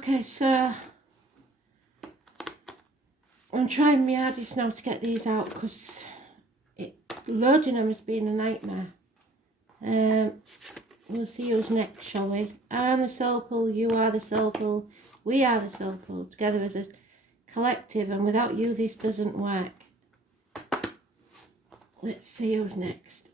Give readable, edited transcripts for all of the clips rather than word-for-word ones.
Okay, so I'm trying my hardest now to get these out because loading them has been a nightmare. We'll see who's next, shall we? I am the soul pool, you are the soul pool, we are the soul pool, together as a collective, and without you this doesn't work. Let's see who's next.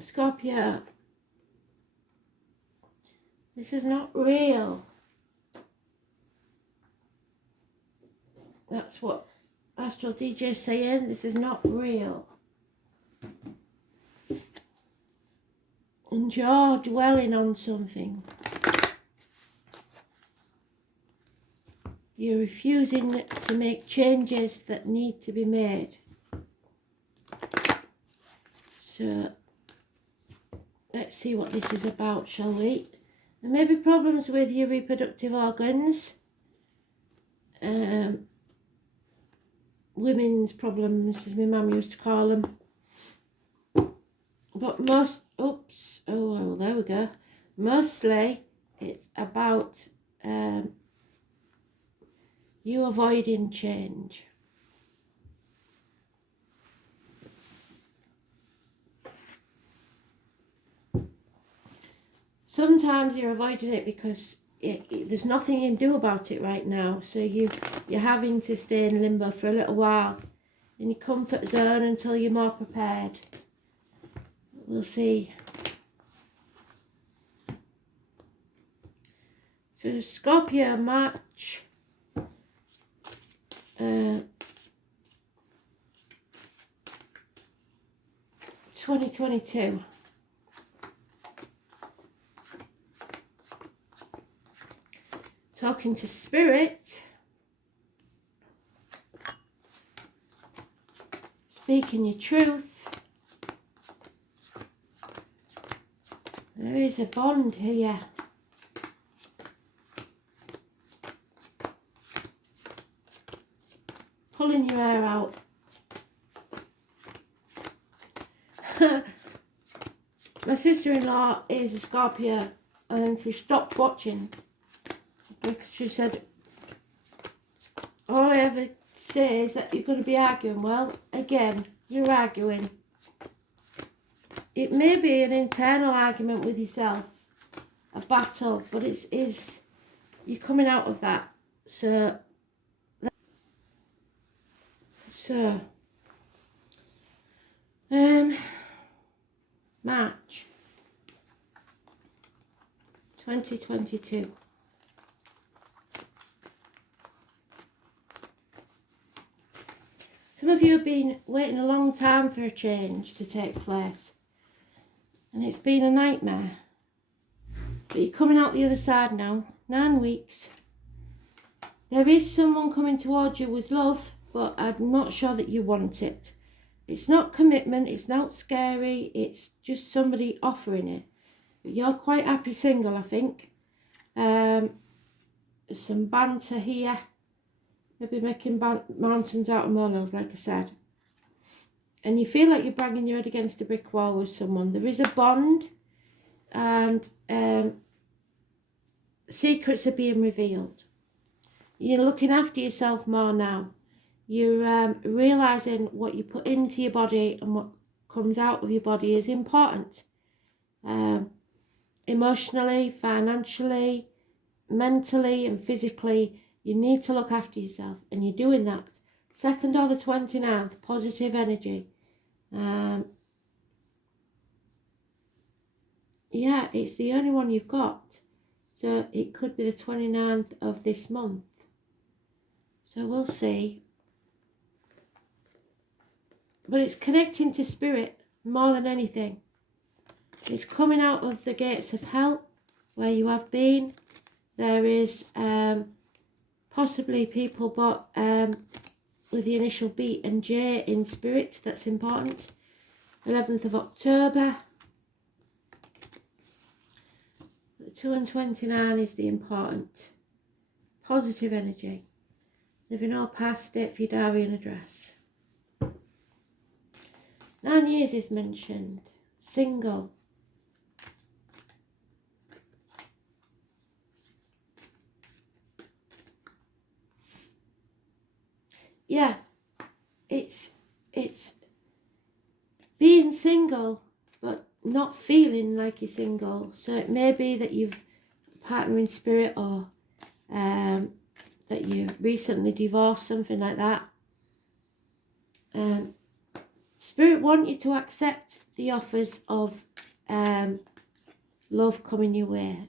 Scorpio. This is not real. That's what Astral DJ is saying. This is not real. And you're dwelling on something. You're refusing to make changes that need to be made. So, let's see what this is about, shall we? There may be problems with your reproductive organs. Women's problems, as my mum used to call them. But there we go. Mostly, it's about you avoiding change. Sometimes you're avoiding it because there's nothing you can do about it right now. So you're having to stay in limbo for a little while in your comfort zone until you're more prepared. We'll see. So Scorpio, March 2022. Talking to Spirit. Speaking your truth. There is a bond here. Pulling your hair out. My sister-in-law is a Scorpio and she stopped watching because she said, all I ever say is that you're going to be arguing. Well, again, you're arguing. It may be an internal argument with yourself, a battle, but you're coming out of that. So March 2022. Some of you have been waiting a long time for a change to take place, and it's been a nightmare. But you're coming out the other side now, 9 weeks. There is someone coming towards you with love, but I'm not sure that you want it. It's not commitment, it's not scary, it's just somebody offering it. But you're quite happy single, I think. There's some banter here. Maybe making mountains out of molehills, like I said. And you feel like you're banging your head against a brick wall with someone. There is a bond, and secrets are being revealed. You're looking after yourself more now. You're realising what you put into your body and what comes out of your body is important. Emotionally, financially, mentally and physically, you need to look after yourself, and you're doing that. 2nd or the 29th, positive energy. Yeah, it's the only one you've got. So it could be the 29th of this month. So we'll see. But it's connecting to spirit more than anything. It's coming out of the gates of hell where you have been. There is possibly people with the initial B and J in spirit. That's important. 11th of October. The 2 and 29 is the important. Positive energy. Living all past, date for your diary and address. 9 years is mentioned. Single. yeah, it's being single but not feeling like you're single. So it may be that you've a partner in spirit, or that you recently divorced, something like that. Spirit want you to accept the offers of love coming your way,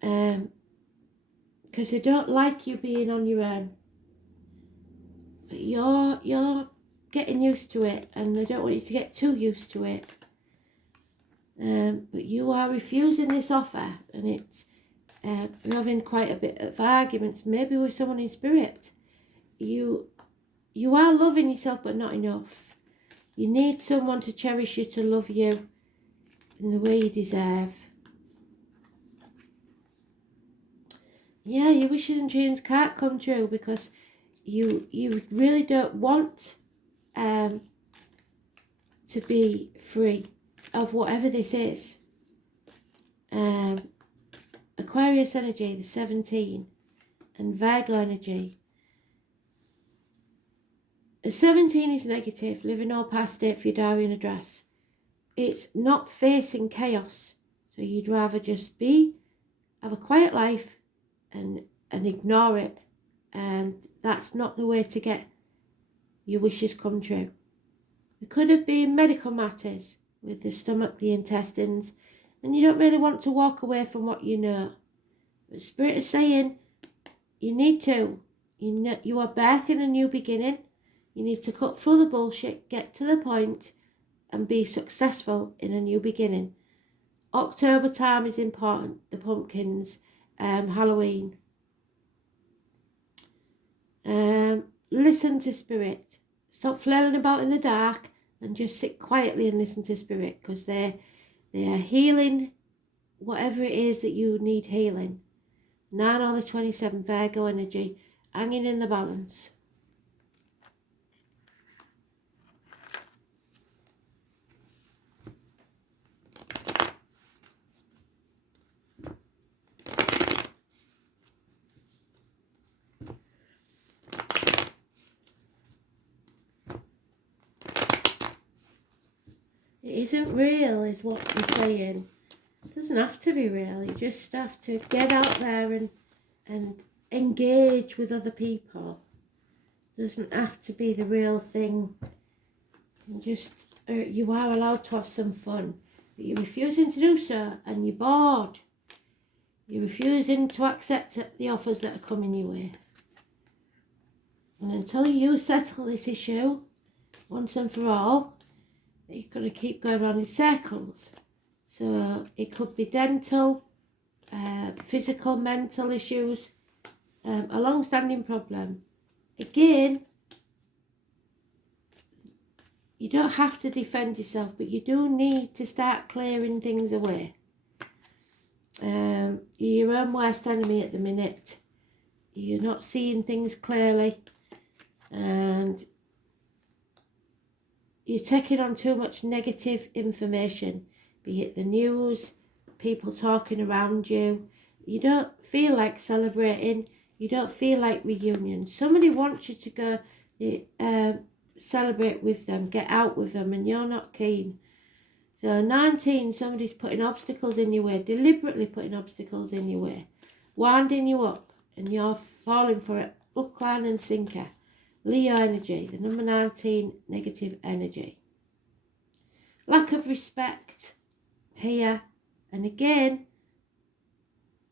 because they don't like you being on your own, but you're getting used to it, and they don't want you to get too used to it. But you are refusing this offer, and it's you're having quite a bit of arguments, maybe with someone in spirit. You are loving yourself, but not enough. You need someone to cherish you, to love you in the way you deserve. Yeah, your wishes and dreams can't come true because you really don't want to be free of whatever this is. Aquarius energy, the 17, and Virgo energy. The 17 is negative, living all past state for your diary and address. It's not facing chaos, so you'd rather just have a quiet life and ignore it, and that's not the way to get your wishes come true. It could have been medical matters with the stomach, the intestines, and you don't really want to walk away from what you know. But Spirit is saying you need to. You are birthing a new beginning. You need to cut through the bullshit, get to the point, and be successful in a new beginning. October time is important. The pumpkins, Halloween. Listen to Spirit. Stop flailing about in the dark and just sit quietly and listen to Spirit, because they are healing whatever it is that you need healing. 9 or the 27, Virgo energy, hanging in the balance. It isn't real, is what you're saying. It doesn't have to be real. You just have to get out there and engage with other people. It doesn't have to be the real thing. And just, you are allowed to have some fun. But you're refusing to do so, and you're bored. You're refusing to accept the offers that are coming your way. And until you settle this issue once and for all, you're going to keep going around in circles. So it could be dental, physical, mental issues, a long-standing problem. Again, you don't have to defend yourself, but you do need to start clearing things away. You're your own worst enemy at the minute. You're not seeing things clearly, and you're taking on too much negative information, be it the news, people talking around you. You don't feel like celebrating. You don't feel like reunion. Somebody wants you to go celebrate with them, get out with them, and you're not keen. So 19, somebody's putting obstacles in your way, deliberately putting obstacles in your way, winding you up, and you're falling for it, hook, line and sinker. Leo energy, the number 19, negative energy. Lack of respect here. And again,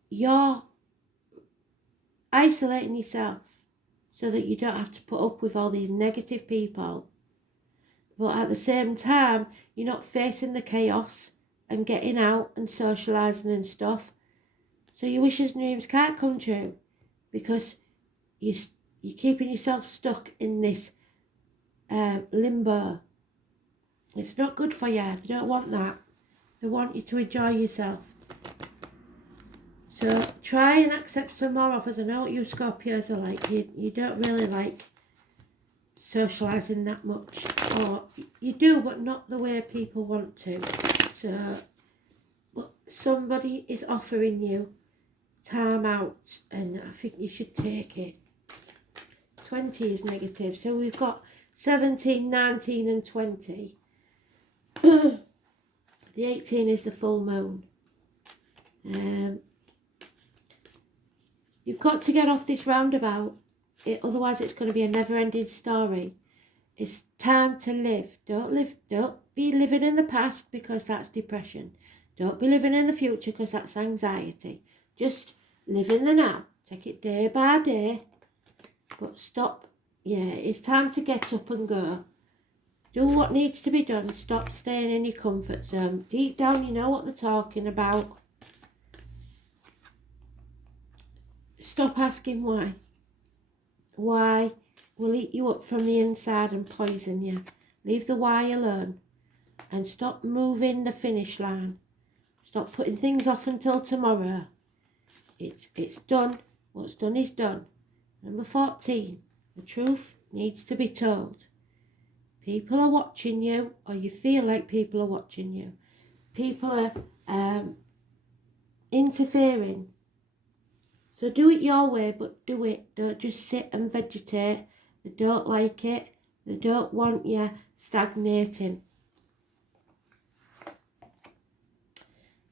you're isolating yourself so that you don't have to put up with all these negative people. But at the same time, you're not facing the chaos and getting out and socialising and stuff. So your wishes and dreams can't come true because you're keeping yourself stuck in this limbo. It's not good for you. They don't want that. They want you to enjoy yourself. So try and accept some more offers. I know what you Scorpios are like. You don't really like socialising that much. Or you do, but not the way people want to. So but somebody is offering you time out, and I think you should take it. 20 is negative. So we've got 17, 19 and 20. The 18 is the full moon. You've got to get off this roundabout. Otherwise it's going to be a never-ending story. It's time to live. Don't be living in the past, because that's depression. Don't be living in the future, because that's anxiety. Just live in the now. Take it day by day. But stop. Yeah, it's time to get up and go. Do what needs to be done. Stop staying in your comfort zone. Deep down, you know what they're talking about. Stop asking why. Why will eat you up from the inside and poison you. Leave the why alone. And stop moving the finish line. Stop putting things off until tomorrow. It's done. What's done is done. Number 14. The truth needs to be told. People are watching you, or you feel like people are watching you. People are interfering. So do it your way, but do it. Don't just sit and vegetate. They don't like it. They don't want you stagnating.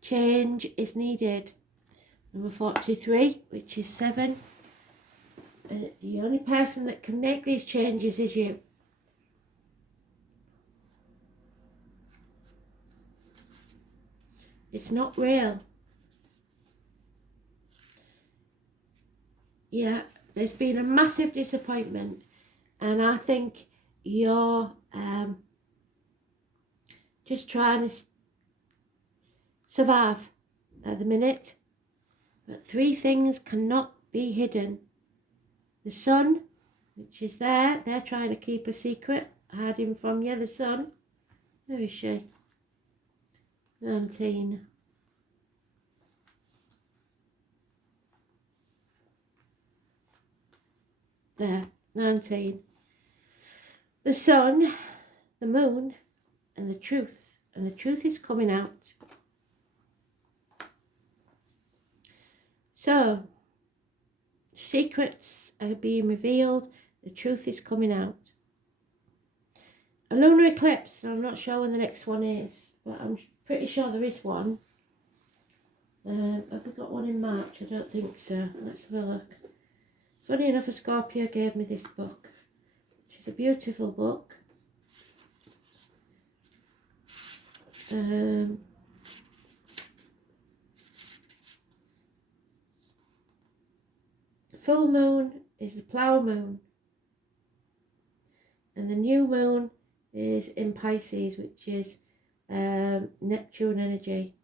Change is needed. Number 43, which is 7. And the only person that can make these changes is you. It's not real. Yeah, there's been a massive disappointment, and I think you're just trying to survive at the minute. But 3 things cannot be hidden. The sun, which is there, they're trying to keep a secret, hiding from you. The sun, where is she? 19. There, 19. The sun, the moon, and the truth. And the truth is coming out. So, secrets are being revealed. The truth is coming out. A lunar eclipse, and I'm not sure when the next one is, but I'm pretty sure there is one. Have we got one in March? I don't think so. Let's have a look. Funny enough, a Scorpio gave me this book, which is a beautiful book. Full moon is the plough moon, and the new moon is in Pisces, which is Neptune energy.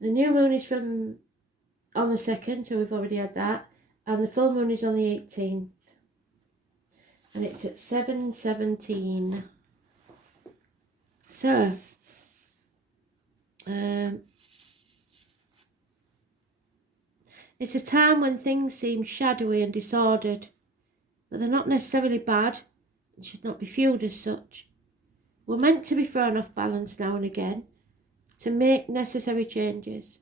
The new moon is on the 2nd, so we've already had that, and the full moon is on the 18th, and it's at 7:17. So, it's a time when things seem shadowy and disordered, but they're not necessarily bad and should not be viewed as such. We're meant to be thrown off balance now and again to make necessary changes.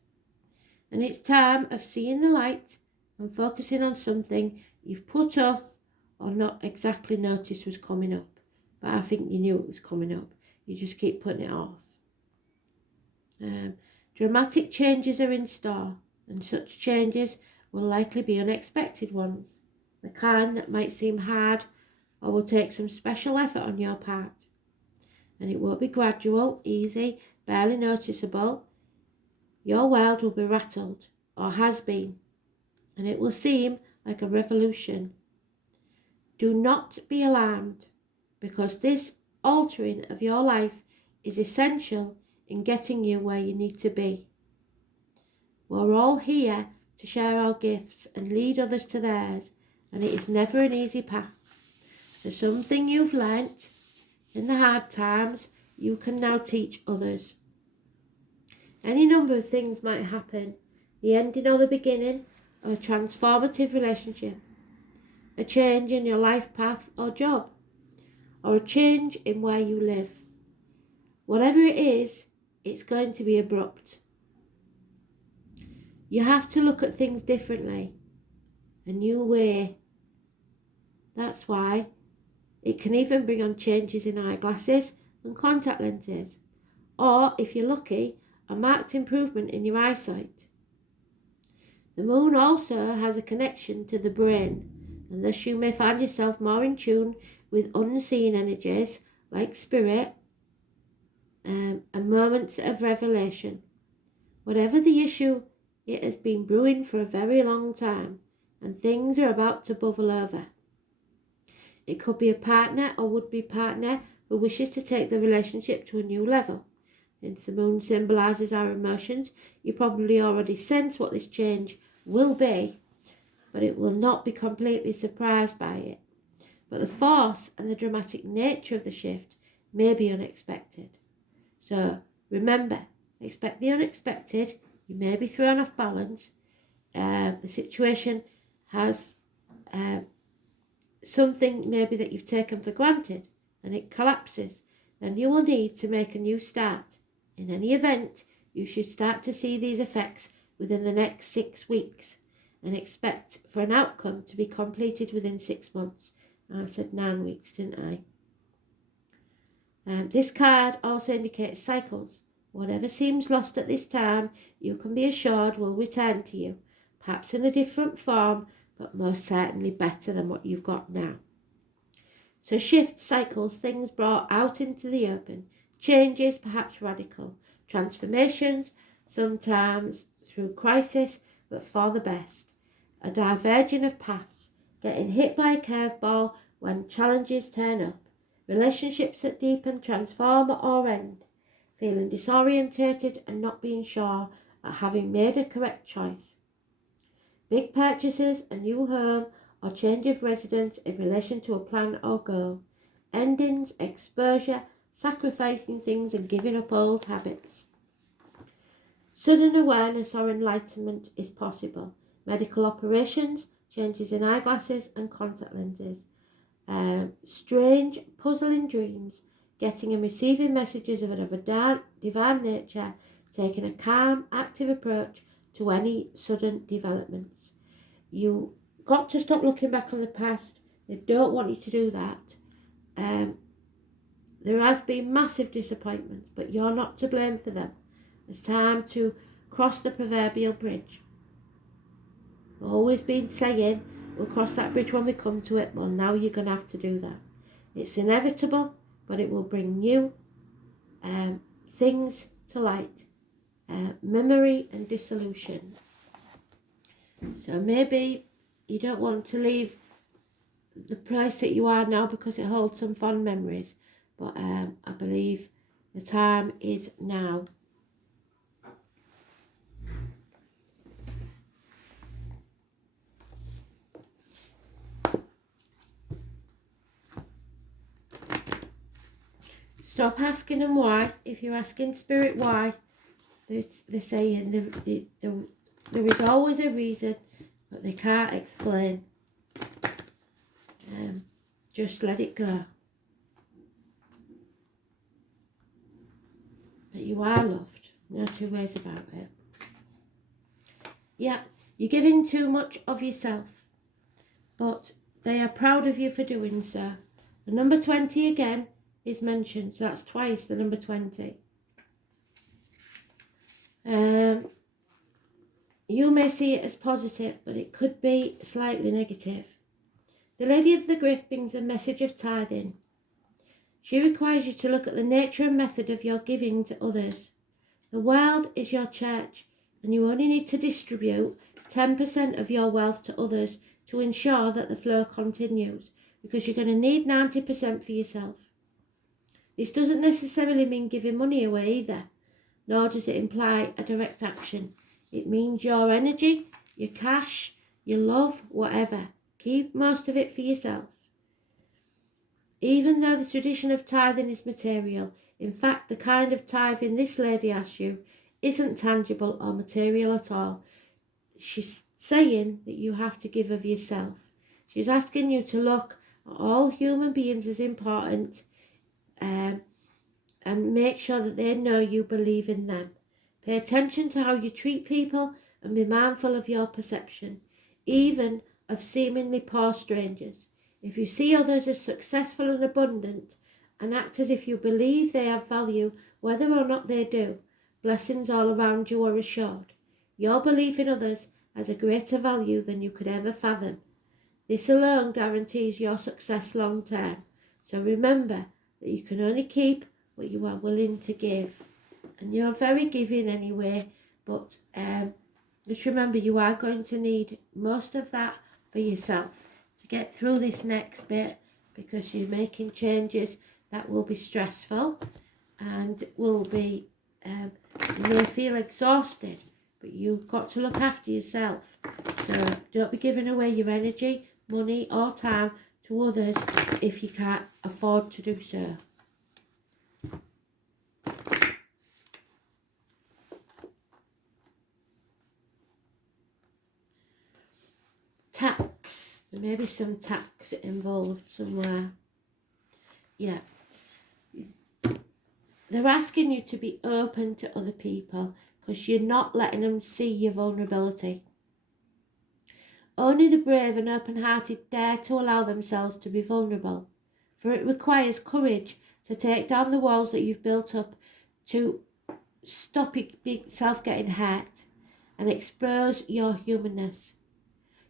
And it's time of seeing the light and focusing on something you've put off or not exactly noticed was coming up. But I think you knew it was coming up. You just keep putting it off. Dramatic changes are in store, and such changes will likely be unexpected ones. The kind that might seem hard or will take some special effort on your part. And it won't be gradual, easy, barely noticeable. Your world will be rattled, or has been, and it will seem like a revolution. Do not be alarmed, because this altering of your life is essential in getting you where you need to be. We're all here to share our gifts and lead others to theirs, and it is never an easy path. So something you've learnt in the hard times, you can now teach others. Any number of things might happen: the ending or the beginning of a transformative relationship, a change in your life path or job, or a change in where you live. Whatever it is, it's going to be abrupt. You have to look at things differently, a new way. That's why it can even bring on changes in eyeglasses and contact lenses, or if you're lucky, a marked improvement in your eyesight. The moon also has a connection to the brain, and thus you may find yourself more in tune with unseen energies like spirit and moments of revelation. Whatever the issue, it has been brewing for a very long time, and things are about to bubble over. It could be a partner or would-be partner who wishes to take the relationship to a new level. Since the moon symbolises our emotions, you probably already sense what this change will be, but it will not be completely surprised by it. But the force and the dramatic nature of the shift may be unexpected. So remember, expect the unexpected. You may be thrown off balance. The situation has something maybe that you've taken for granted and it collapses. Then you will need to make a new start. In any event, you should start to see these effects within the next 6 weeks and expect for an outcome to be completed within 6 months. I said 9 weeks, didn't I? This card also indicates cycles. Whatever seems lost at this time, you can be assured will return to you, perhaps in a different form, but most certainly better than what you've got now. So shift cycles, things brought out into the open, changes, perhaps radical, transformations, sometimes through crisis, but for the best, a diverging of paths, getting hit by a curveball when challenges turn up, relationships that deepen, transform or end, feeling disorientated and not being sure at having made a correct choice. Big purchases, a new home or change of residence in relation to a plan or goal, endings, exposure, sacrificing things and giving up old habits. Sudden awareness or enlightenment is possible. Medical operations, changes in eyeglasses and contact lenses. Strange, puzzling dreams, getting and receiving messages of a divine nature, taking a calm, active approach to any sudden developments. You got to stop looking back on the past. They don't want you to do that. There has been massive disappointments, but you're not to blame for them. It's time to cross the proverbial bridge. I've always been saying, we'll cross that bridge when we come to it. Well, now you're going to have to do that. It's inevitable, but it will bring new things to light. Memory and dissolution. So maybe you don't want to leave the place that you are now because it holds some fond memories. But I believe the time is now. Stop asking them why. If you're asking spirit why, they're saying there is always a reason, but they can't explain. Just let it go. But you are loved. No two ways about it. Yeah, you're giving too much of yourself, but they are proud of you for doing so. The number 20 again is mentioned, so that's twice the number 20. You may see it as positive, but it could be slightly negative. The Lady of the Griff brings a message of tithing. She requires you to look at the nature and method of your giving to others. The world is your church, and you only need to distribute 10% of your wealth to others to ensure that the flow continues, because you're going to need 90% for yourself. This doesn't necessarily mean giving money away either, nor does it imply a direct action. It means your energy, your cash, your love, whatever. Keep most of it for yourself. Even though the tradition of tithing is material, in fact, the kind of tithing this lady asks you isn't tangible or material at all. She's saying that you have to give of yourself. She's asking you to look at all human beings as important and make sure that they know you believe in them. Pay attention to how you treat people, and be mindful of your perception, even of seemingly poor strangers. If you see others as successful and abundant, and act as if you believe they have value, whether or not they do, blessings all around you are assured. Your belief in others has a greater value than you could ever fathom. This alone guarantees your success long term. So remember that you can only keep what you are willing to give. And you're very giving anyway, but just remember you are going to need most of that for yourself to get through this next bit, because you're making changes that will be stressful and will be, you may feel exhausted, but you've got to look after yourself. So don't be giving away your energy, money or time to others if you can't afford to do so. Tax. There may be some tax involved somewhere. Yeah. They're asking you to be open to other people because you're not letting them see your vulnerability. Only the brave and open-hearted dare to allow themselves to be vulnerable, for it requires courage to take down the walls that you've built up, to stop yourself getting hurt and expose your humanness.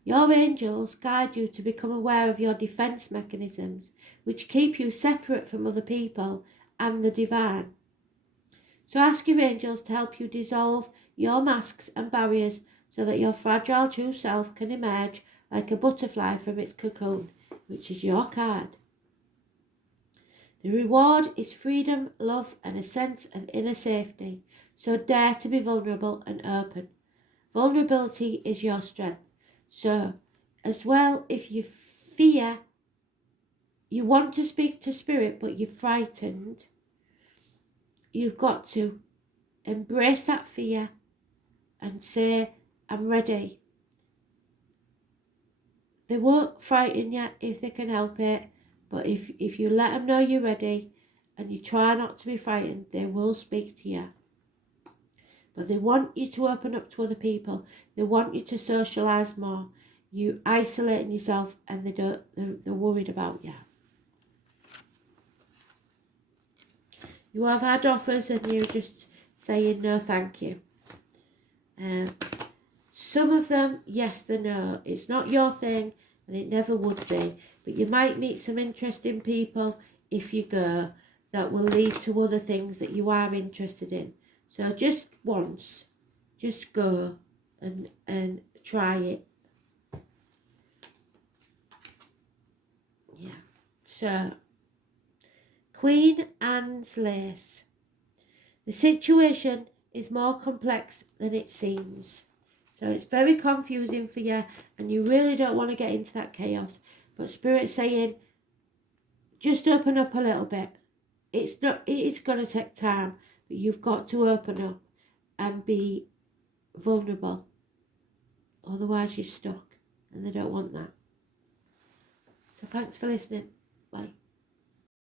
Your angels guide you to become aware of your defense mechanisms, which keep you separate from other people and the divine. So ask your angels to help you dissolve your masks and barriers so that your fragile true self can emerge like a butterfly from its cocoon, which is your card. The reward is freedom, love, and a sense of inner safety. So dare to be vulnerable and open. Vulnerability is your strength. So, as well, if you fear, you want to speak to spirit, but you're frightened, you've got to embrace that fear and say, I'm ready. They won't frighten you if they can help it, but if you let them know you're ready and you try not to be frightened, they will speak to you. But they want you to open up to other people. They want you to socialise more. You're isolating yourself and they're worried about you. You have had offers and you're just saying no thank you. Some of them, yes, they no. It's not your thing and it never would be. But you might meet some interesting people if you go that will lead to other things that you are interested in. So just once, just go and try it. Yeah. So, Queen Anne's lace. The situation is more complex than it seems. So it's very confusing for you and you really don't want to get into that chaos. But Spirit's saying, just open up a little bit. It is going to take time, but you've got to open up and be vulnerable. Otherwise you're stuck and they don't want that. So thanks for listening. Bye.